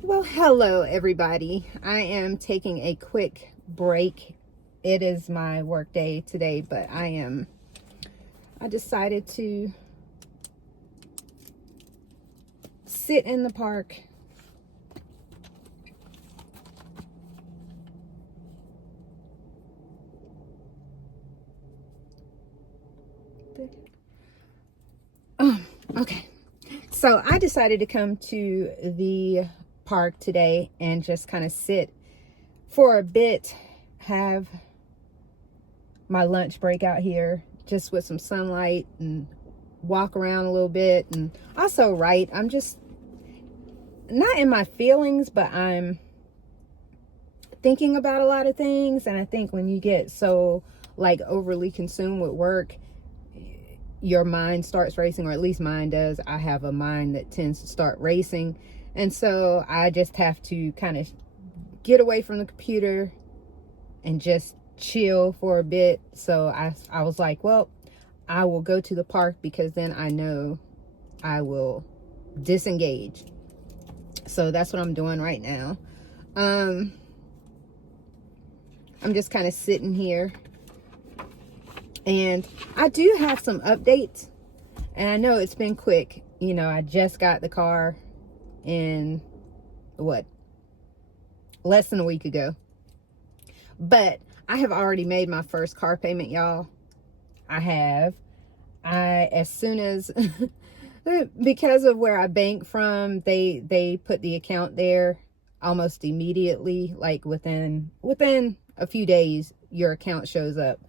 Well, hello everybody. I am taking a quick break. It is my work day today, but I decided to sit in the park. Okay. So I decided to come to the park today and just kind of sit for a bit, have my lunch break out here just with some sunlight and walk around a little bit and also write. I'm just not in my feelings, but I'm thinking about a lot of things. And I think when you get so like overly consumed with work, your mind starts racing, or at least mine does. I have a mind that tends to start racing. And so I just have to kind of get away from the computer and just chill for a bit. So I was like, well, I will go to the park because then I know I will disengage. So that's what I'm doing right now. I'm just kind of sitting here, and I do have some updates, and I know it's been quick. You know, I just got the car in less than a week ago, but I have already made my first car payment, y'all. As soon as because of where I bank from, they put the account there almost immediately, like within a few days your account shows up.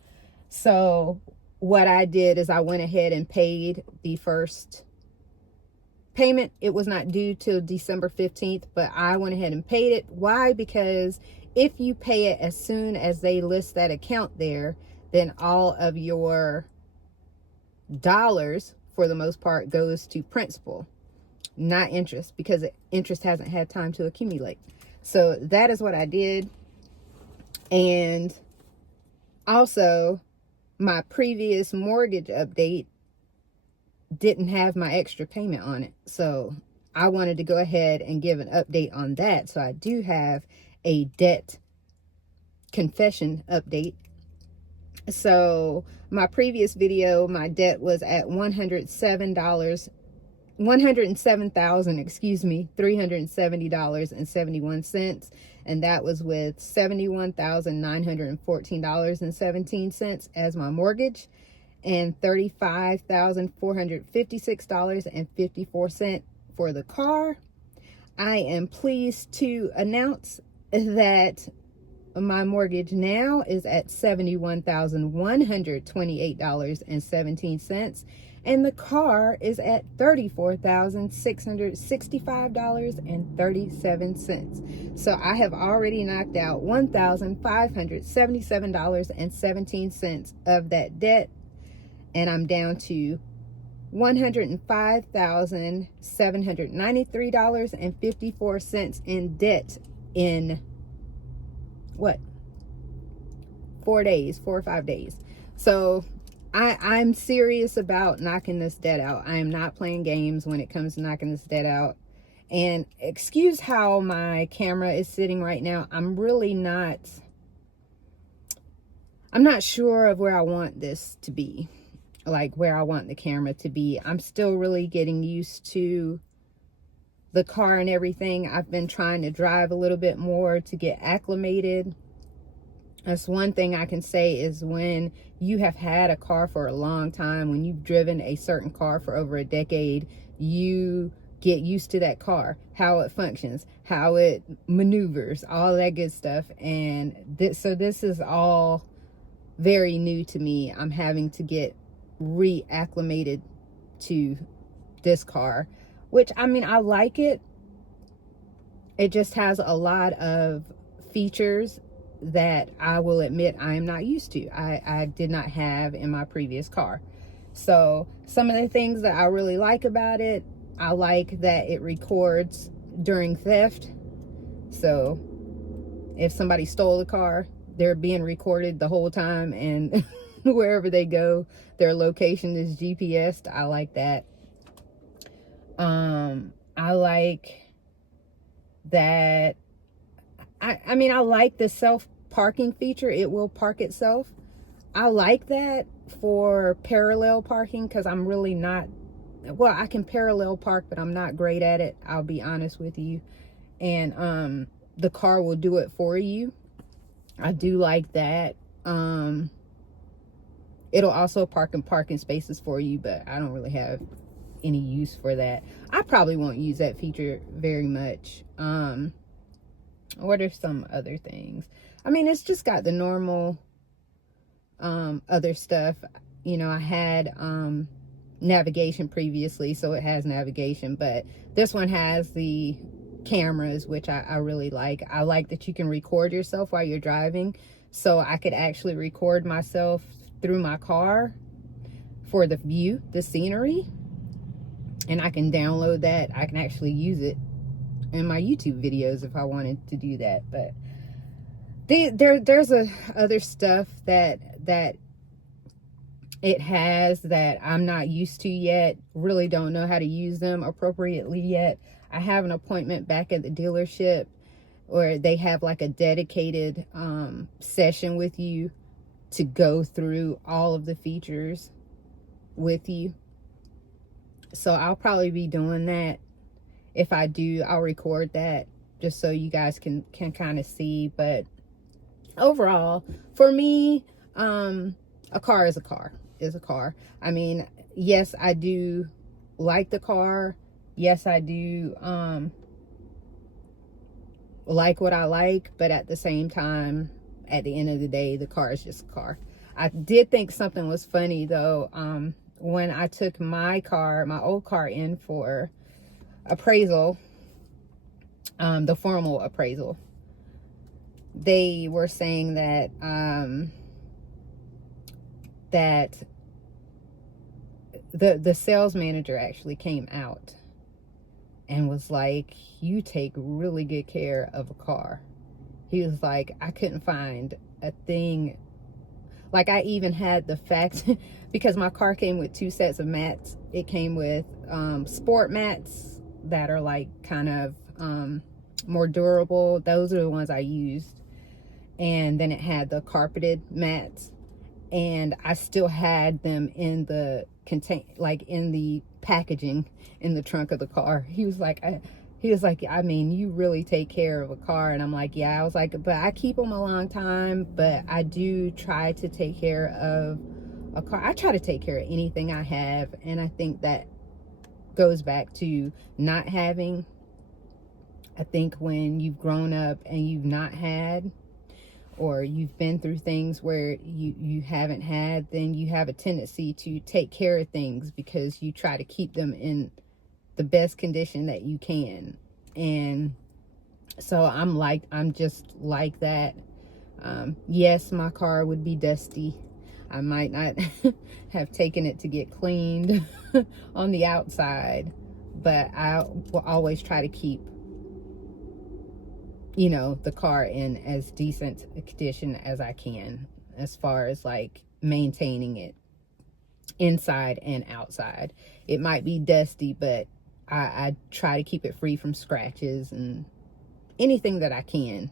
So what I did is I went ahead and paid the first payment. It was not due till December 15th, but I went ahead and paid it. Why? Because if you pay it as soon as they list that account there, then all of your dollars, for the most part, goes to principal, not interest, because interest hasn't had time to accumulate. So that is what I did. And also, my previous mortgage update didn't have my extra payment on it. So I wanted to go ahead and give an update on that. So I do have a debt confession update. So my previous video, my debt was at $107,370.71, and that was with $71,914.17 as my mortgage, and $35,456.54 for the car. I am pleased to announce that my mortgage now is at $71,128.17, and the car is at $34,665.37. So I have already knocked out $1,577.17 of that debt, and I'm down to $105,793.54 in debt in 4 or 5 days. So I'm serious about knocking this debt out. I am not playing games when it comes to knocking this debt out. And excuse how my camera is sitting right now. I'm not sure of where I want this to be, like where I want the camera to be. I'm still really getting used to the car and everything. I've been trying to drive a little bit more to get acclimated. That's one thing I can say, is when you have had a car for a long time, when you've driven a certain car for over a decade, you get used to that car, how it functions, how it maneuvers, all that good stuff. And so this is all very new to me. I'm having to get reacclimated to this car, which, I mean, I like it. It just has a lot of features that I will admit I am not used to. I did not have in my previous car. So some of the things that I really like about it, I like that it records during theft. So if somebody stole the car, they're being recorded the whole time, and wherever they go, their location is GPSed. I like that. I like that I mean, I like the self parking feature. It will park itself. I like that for parallel parking because I'm really not, well, I can parallel park, but I'm not great at it. I'll be honest with you. And the car will do it for you. I do like that. It'll also park in parking spaces for you, but I don't really have any use for that. I probably won't use that feature very much. What are some other things? I mean, it's just got the normal other stuff. You know, I had navigation previously, so it has navigation, but this one has the cameras, which I really like. I like that you can record yourself while you're driving, so I could actually record myself through my car for the view, the scenery, and I can download that. I can actually use it in my YouTube videos if I wanted to do that. But there's other stuff that it has that I'm not used to yet. Really don't know how to use them appropriately yet. I have an appointment back at the dealership where they have like a dedicated session with you to go through all of the features with you. So I'll probably be doing that. If I do, I'll record that just so you guys can kind of see. But overall, for me, a car is a car. I mean, yes, I do like the car. Yes, I do like what I like, but at the same time, at the end of the day, the car is just a car. I did think something was funny though. When I took my old car in for appraisal, the formal appraisal, they were saying that that the sales manager actually came out and was like, you take really good care of a car. He was like, I couldn't find a thing. Like, I even had the fact, because my car came with 2 sets of mats. It came with sport mats that are like kind of more durable. Those are the ones I used. And then it had the carpeted mats. And I still had them in the in the packaging in the trunk of the car. He was like, I mean, you really take care of a car. And I'm like, yeah. I was like, but I keep them a long time, but I do try to take care of a car. I try to take care of anything I have. And I think that goes back to not having. I think when you've grown up and you've not had, or you've been through things where you haven't had, then you have a tendency to take care of things because you try to keep them in the best condition that you can. And so I'm just like that. Yes, my car would be dusty. I might not have taken it to get cleaned on the outside, but I will always try to keep, you know, the car in as decent a condition as I can, as far as like maintaining it inside and outside. It might be dusty, but I try to keep it free from scratches and anything that I can.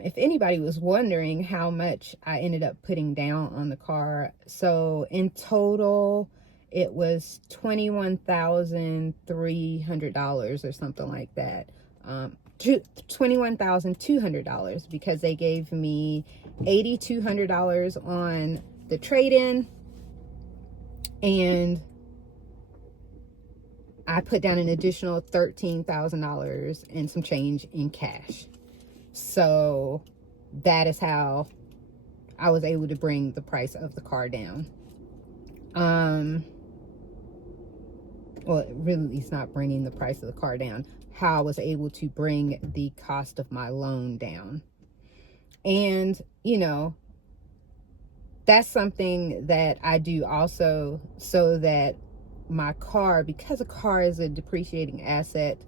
If anybody was wondering how much I ended up putting down on the car, so in total it was $21,300 or something like that. $21,200 because they gave me $8,200 on the trade-in, and I put down an additional $13,000 and some change in cash. So that is how I was able to bring the price of the car down. Well, really, it's not bringing the price of the car down. How I was able to bring the cost of my loan down. And, you know, that's something that I do also, so that my car, because a car is a depreciating asset,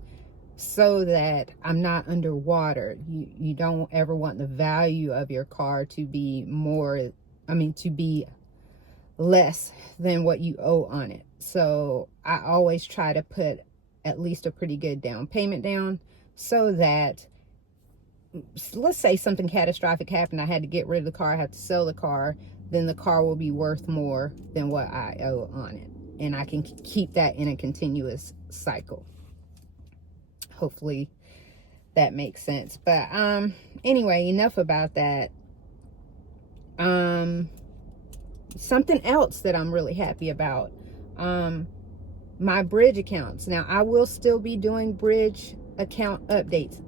so that I'm not underwater. You don't ever want the value of your car to be to be less than what you owe on it. So I always try to put at least a pretty good down payment down, so that, let's say something catastrophic happened, I had to get rid of the car, I had to sell the car, then the car will be worth more than what I owe on it. And I can keep that in a continuous cycle. Hopefully that makes sense. But anyway, enough about that. Something else that I'm really happy about, my bridge accounts. Now, I will still be doing bridge account updates.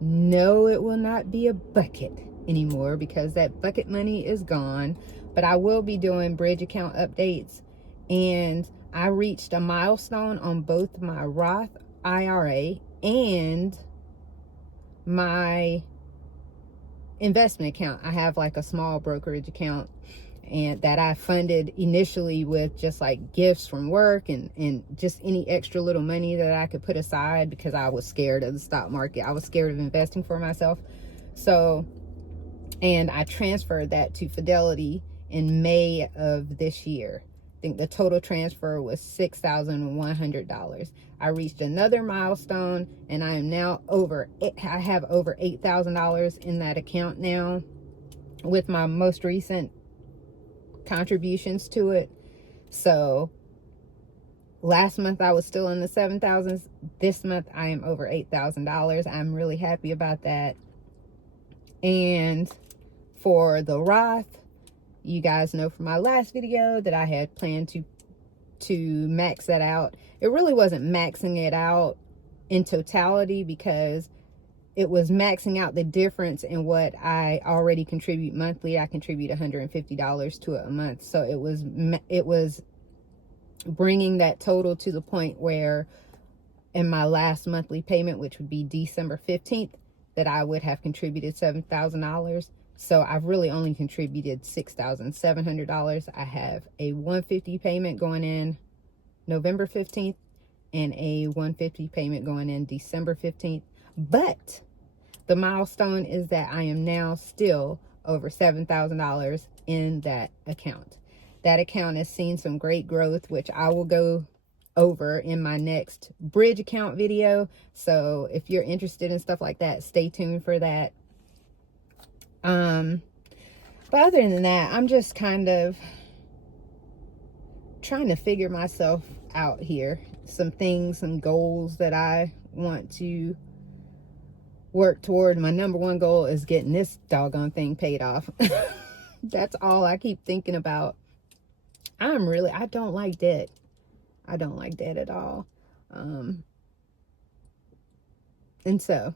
No, it will not be a bucket anymore, because that bucket money is gone. But I will be doing bridge account updates. And I reached a milestone on both my Roth IRA and my investment account. I have like a small brokerage account, and that I funded initially with just like gifts from work and just any extra little money that I could put aside, because I was scared of the stock market. I was scared of investing for myself. So, and I transferred that to Fidelity in May of this year. I think the total transfer was $6,100. I reached another milestone, and I am now I have over $8,000 in that account now, with my most recent contributions to it. So last month I was still in the 7,000s. This month I am over $8,000. I'm really happy about that. And for the Roth, you guys know from my last video that I had planned to max that out. It really wasn't maxing it out in totality, because it was maxing out the difference in what I already contribute monthly. I contribute $150 to it a month. So it was bringing that total to the point where in my last monthly payment, which would be December 15th, that I would have contributed $7,000. So I've really only contributed $6,700. I have a $150 payment going in November 15th and a $150 payment going in December 15th. But the milestone is that I am now still over $7,000 in that account. That account has seen some great growth, which I will go over in my next bridge account video. So if you're interested in stuff like that, stay tuned for that. But other than that, I'm just kind of trying to figure myself out here. Some things, some goals that I want to work toward. My number one goal is getting this doggone thing paid off. That's all I keep thinking about. I don't like debt. I don't like debt at all. And so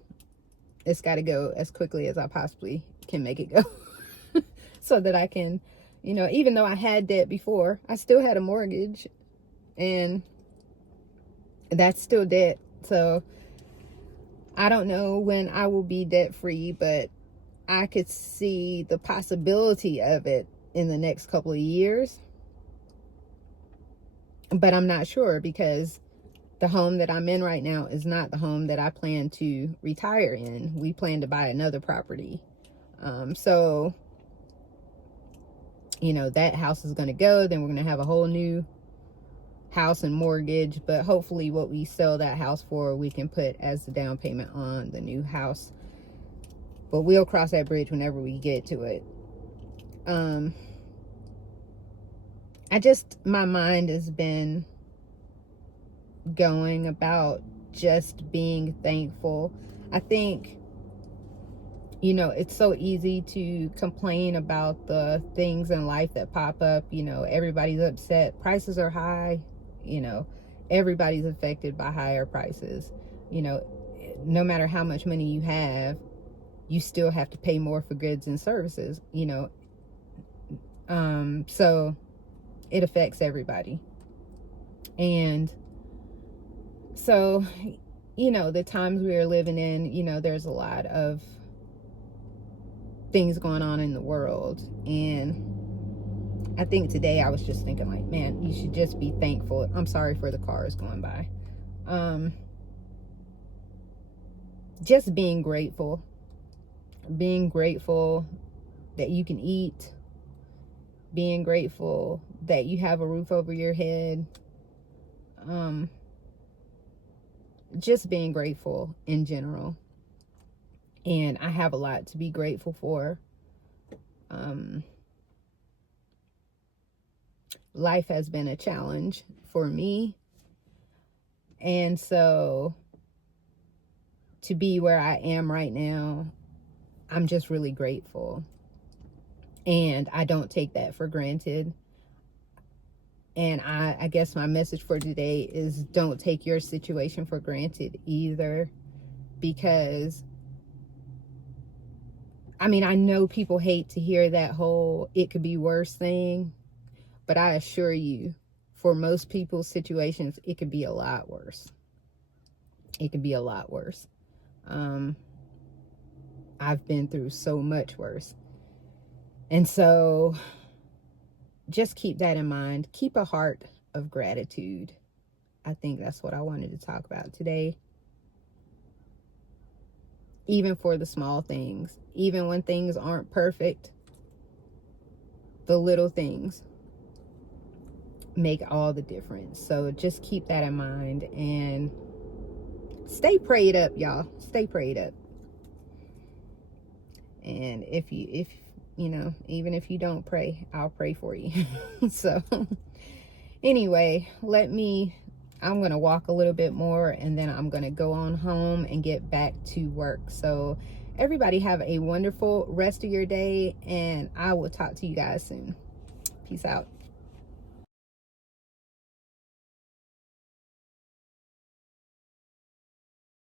it's got to go as quickly as I possibly can make it go. So that I can, even though I had debt before, I still had a mortgage, and that's still debt. So I don't know when I will be debt free, but I could see the possibility of it in the next couple of years. But I'm not sure, because the home that I'm in right now is not the home that I plan to retire in. We plan to buy another property. So, that house is going to go. Then we're going to have a whole new house and mortgage. But hopefully what we sell that house for, we can put as the down payment on the new house. But we'll cross that bridge whenever we get to it. My mind has been going about just being thankful. I think, it's so easy to complain about the things in life that pop up. Everybody's upset. Prices are high. Everybody's affected by higher prices. No matter how much money you have, you still have to pay more for goods and services, so it affects everybody. And so, the times we are living in, there's a lot of things going on in the world. And I think today I was just thinking, like, man, you should just be thankful. I'm sorry for the cars going by. Just being grateful that you can eat, being grateful that you have a roof over your head, just being grateful in general. And I have a lot to be grateful for. Life has been a challenge for me. And so to be where I am right now, I'm just really grateful. And I don't take that for granted. And I guess my message for today is don't take your situation for granted either. Because, I mean, I know people hate to hear that whole it could be worse thing. But I assure you, for most people's situations, it could be a lot worse. It could be a lot worse. I've been through so much worse. And so just keep that in mind. Keep a heart of gratitude. I think that's what I wanted to talk about today. Even for the small things, even when things aren't perfect, the little things make all the difference. So just keep that in mind and stay prayed up, y'all. Stay prayed up. And if you know, even if you don't pray, I'll pray for you. So anyway, I'm going to walk a little bit more and then I'm going to go on home and get back to work. So everybody have a wonderful rest of your day and I will talk to you guys soon. Peace out.